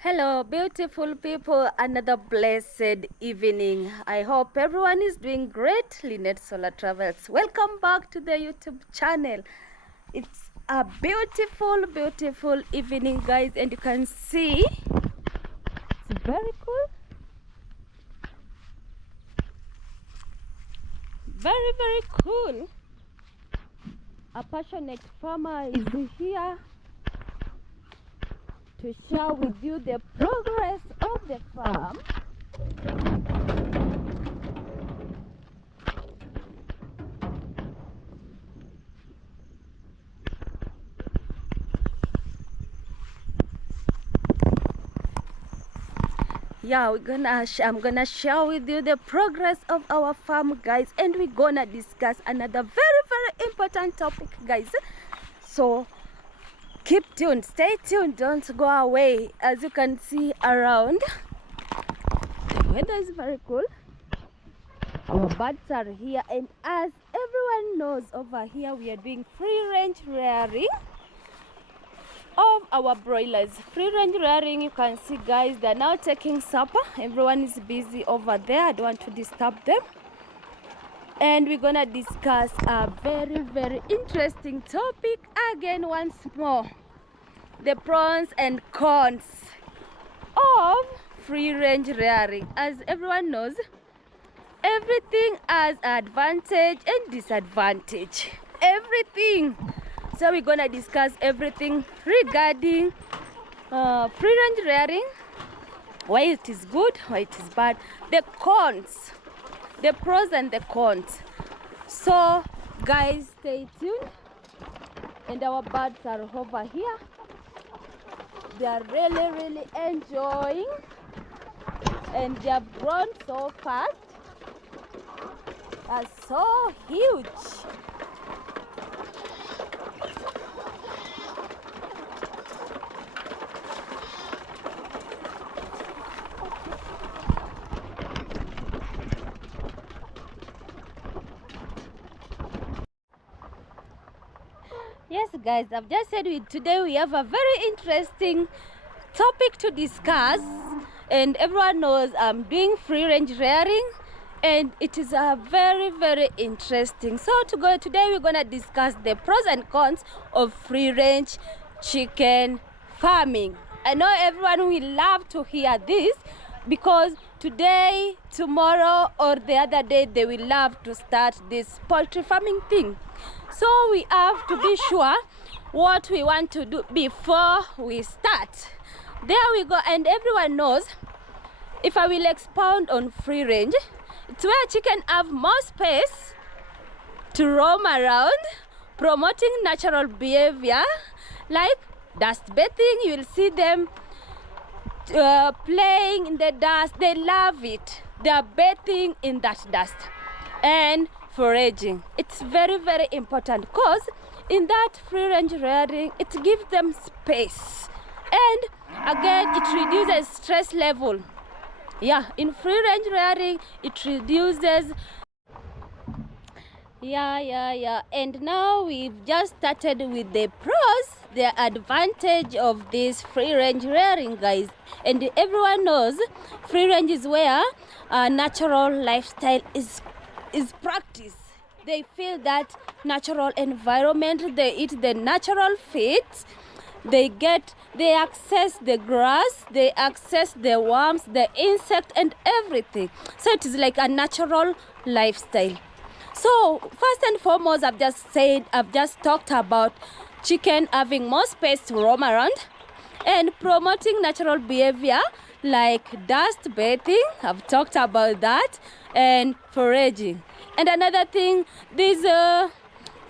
Hello beautiful people, another blessed evening. I hope everyone is doing great. Lynette Solar Travels, welcome back to the YouTube channel. It's a beautiful evening, guys, and you can see it's very cool, very cool. A passionate farmer is here to share with you the progress of the farm. Yeah, I'm gonna share with you the progress of our farm, guys, and we're gonna discuss another very important topic, guys. So keep tuned, stay tuned, don't go away. As you can see around, the weather is very cool. Our birds are here, and as everyone knows, over here we are doing free range rearing of our broilers. Free range rearing, you can see, guys, they're now taking supper. Everyone is busy over there. I don't want to disturb them. And we're gonna discuss a very interesting topic again once more: the pros and cons of free range rearing. As everyone knows, everything has advantage and disadvantage. Everything. So we're gonna discuss everything regarding free range rearing, why it is good, why it is bad, the cons, the pros and the cons. So guys, stay tuned. And our birds are over here. They are really enjoying, and they have grown so fast. Are so huge. Yes, guys, I've just said today we have a very interesting topic to discuss, and everyone knows I'm doing free range rearing, and it is a very interesting. So today we're gonna discuss the pros and cons of free range chicken farming. I know everyone will love to hear this, because today, tomorrow, or the other day they will love to start this poultry farming thing. So we have to be sure what we want to do before we start. There we go. And everyone knows, if I will expound on free range, it's where chicken have more space to roam around, promoting natural behavior like dust bathing. You will see them playing in the dust. They love it. They are bathing in that dust. And foraging, it's very important, because in that free range rearing, it gives them space, and again it reduces stress level. Yeah, in free range rearing it reduces. Yeah. And now we've just started with the pros, the advantage of this free range rearing, guys. And everyone knows free range is where a natural lifestyle is practiced. They feel that natural environment, they eat the natural feeds, they access the grass, they access the worms, the insect, and everything. So it is like a natural lifestyle. So first and foremost, I've just talked about chicken having more space to roam around and promoting natural behavior like dust bathing. I've talked about that, and foraging. And another thing, this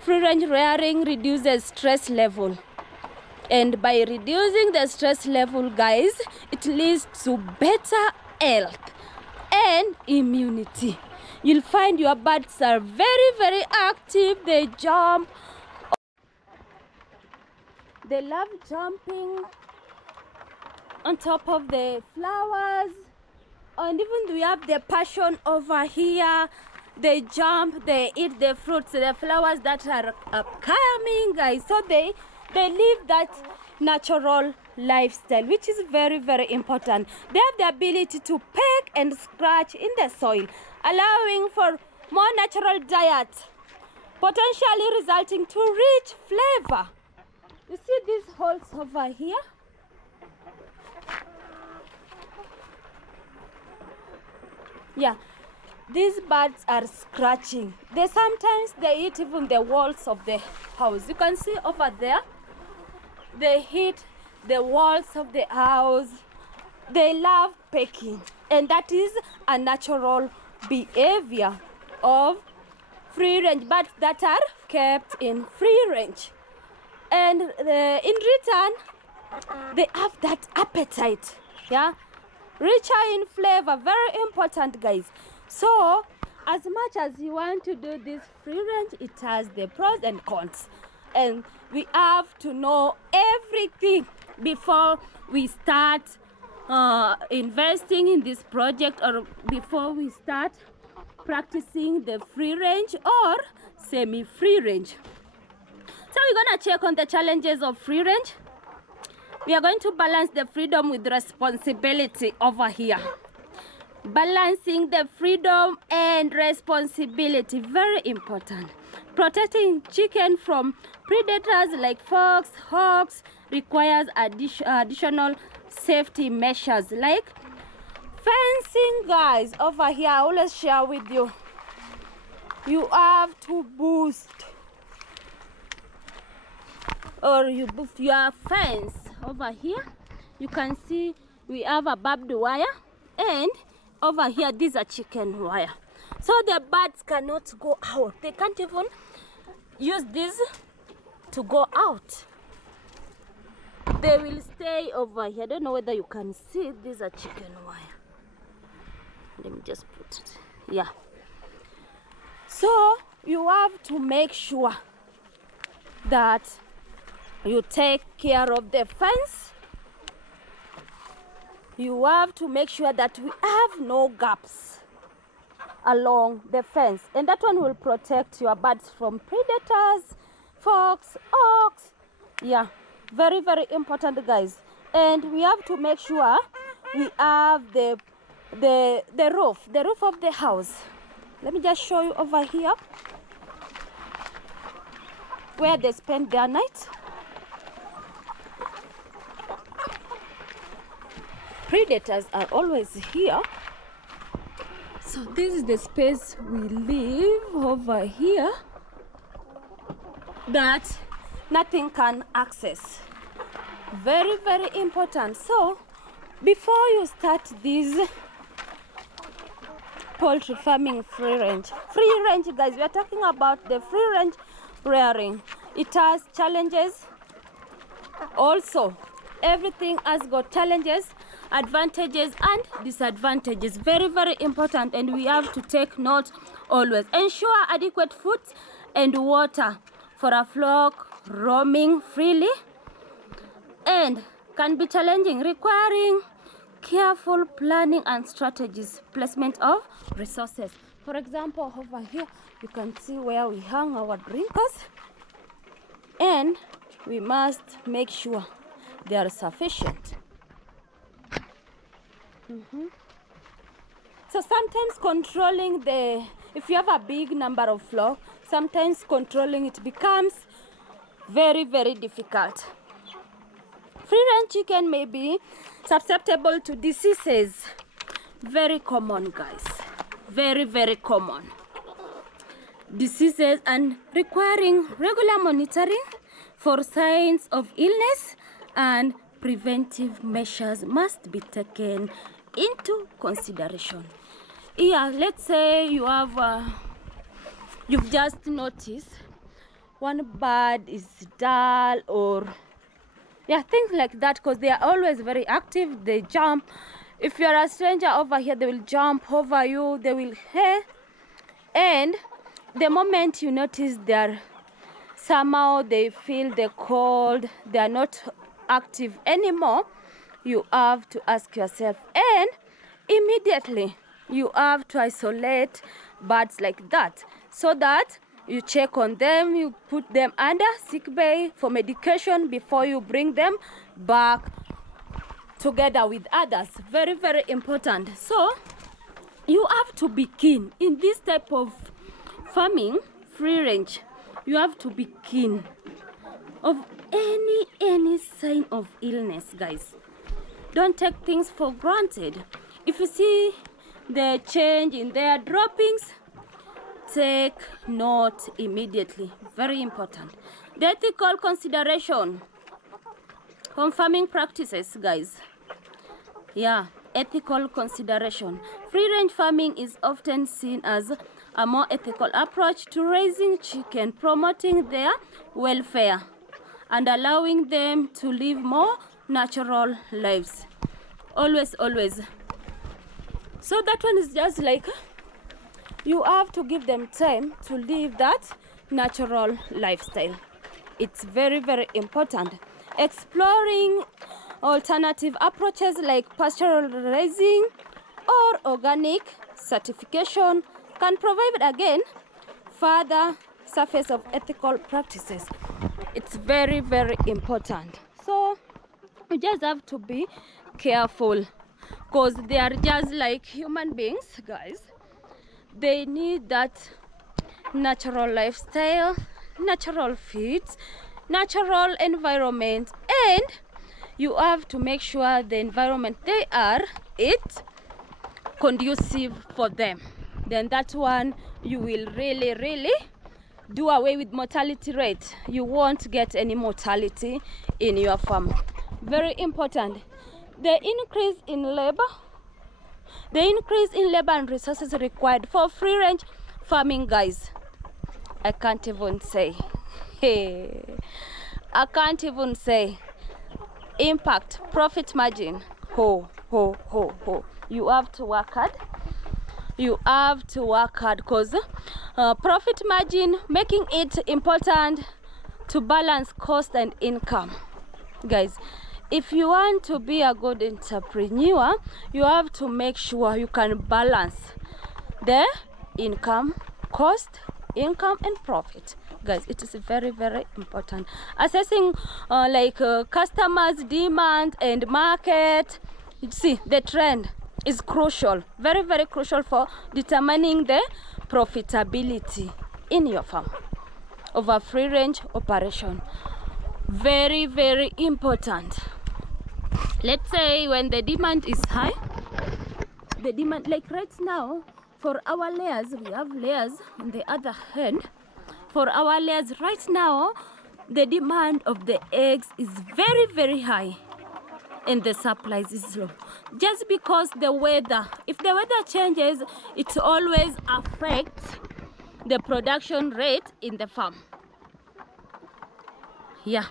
free range rearing reduces stress level. And by reducing the stress level, guys, it leads to better health and immunity. You'll find your birds are very active. They jump. They love jumping on top of the flowers. And even we have the passion over here. they jump, they eat the fruits, the flowers that are upcoming, guys. So they live that natural lifestyle, which is very, very important. They have the ability to peck and scratch in the soil, allowing for more natural diet, potentially resulting to rich flavor. You see these holes over here? Yeah, these birds are scratching. Sometimes they eat even the walls of the house. You can see over there, they hit the walls of the house. They love pecking, and that is a natural behavior of free range birds that are kept in free range. And in return, they have that appetite, yeah, richer in flavor. Very important, guys. So as much as you want to do this free range, it has the pros and cons, and we have to know everything before we start investing in this project, or before we start practicing the free range or semi-free range. So we're gonna check on the challenges of free range. We are going to balance the freedom with responsibility over here. Balancing the freedom and responsibility, very important. Protecting chicken from predators like fox, hawks requires additional safety measures like fencing, guys. Over here, I always share with you, you have to boost, or you boost your fence. Over here, you can see we have a barbed wire, and over here, these are chicken wire. So the birds cannot go out. They can't even use this to go out. They will stay over here. I don't know whether you can see. These are chicken wire. Let me just put it. Yeah. So you have to make sure that you take care of the fence. You have to make sure that we have no gaps along the fence, and that one will protect your birds from predators, fox, ox. Yeah, very, very important, guys. And we have to make sure we have the roof of the house. Let me just show you over here where they spend their night. Predators are always here. So this is the space we live over here that nothing can access. Very, very important. So before you start this poultry farming free range, guys, we are talking about the free range rearing. It has challenges also. Everything has got challenges, advantages and disadvantages. Very, very important, and we have to take note always. Ensure adequate food and water for a flock roaming freely, and can be challenging, requiring careful planning and strategies, placement of resources. For example, over here you can see where we hang our drinkers, and we must make sure they are sufficient. So sometimes controlling if you have a big number of flock, sometimes controlling it becomes very, very difficult. Free range chicken may be susceptible to diseases. Very common, guys. Very, very common. Diseases, and requiring regular monitoring for signs of illness, and preventive measures must be taken into consideration. Yeah, let's say you have you've just noticed one bird is dull, or yeah, things like that, because they are always very active. They jump. If you are a stranger over here, they will jump over you. They will and the moment you notice they are somehow they feel the cold, they are not active anymore, you have to ask yourself, and immediately you have to isolate birds like that, so that you check on them, you put them under sick bay for medication before you bring them back together with others. Very, very important. So you have to be keen in this type of farming, free range. You have to be keen of any sign of illness, guys. Don't take things for granted. If you see the change in their droppings, take note immediately. Very important. The ethical consideration on farming practices, guys. Yeah, ethical consideration. Free range farming is often seen as a more ethical approach to raising chicken, promoting their welfare and allowing them to live more natural lives. Always. So that one is just like, you have to give them time to live that natural lifestyle. It's very, very important. Exploring alternative approaches like pastoral raising or organic certification can provide, again, further surface of ethical practices. It's very, very important. So you just have to be careful, because they are just like human beings, guys. They need that natural lifestyle, natural feeds, natural environment, and you have to make sure the environment they are it's conducive for them. Then that one, you will really do away with mortality rate. You won't get any mortality in your farm. Very important. The increase in labor and resources required for free range farming, guys. I can't even say. I can't even say. Impact, profit margin. Ho. You have to work hard. Because profit margin, making it important to balance cost and income. Guys, if you want to be a good entrepreneur, you have to make sure you can balance the income, cost, income and profit. Guys, it is very, very important. Assessing customers' demand and market, you see, the trend is crucial, very, very crucial for determining the profitability in your farm of a free range operation. Very, very important. Let's say when the demand is high, the demand, like right now, for our layers, we have layers on the other hand. For our layers right now, the demand of the eggs is very, very high and the supplies is low. Just because the weather, if the weather changes, it always affects the production rate in the farm. Yeah,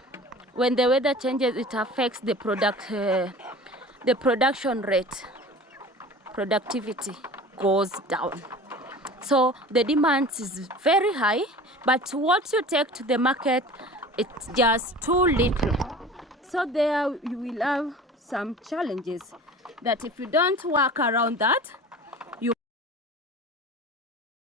when the weather changes, it affects the production rate. Productivity goes down. So the demand is very high, but what you take to the market, it's just too little. So there you will have some challenges that if you don't work around that,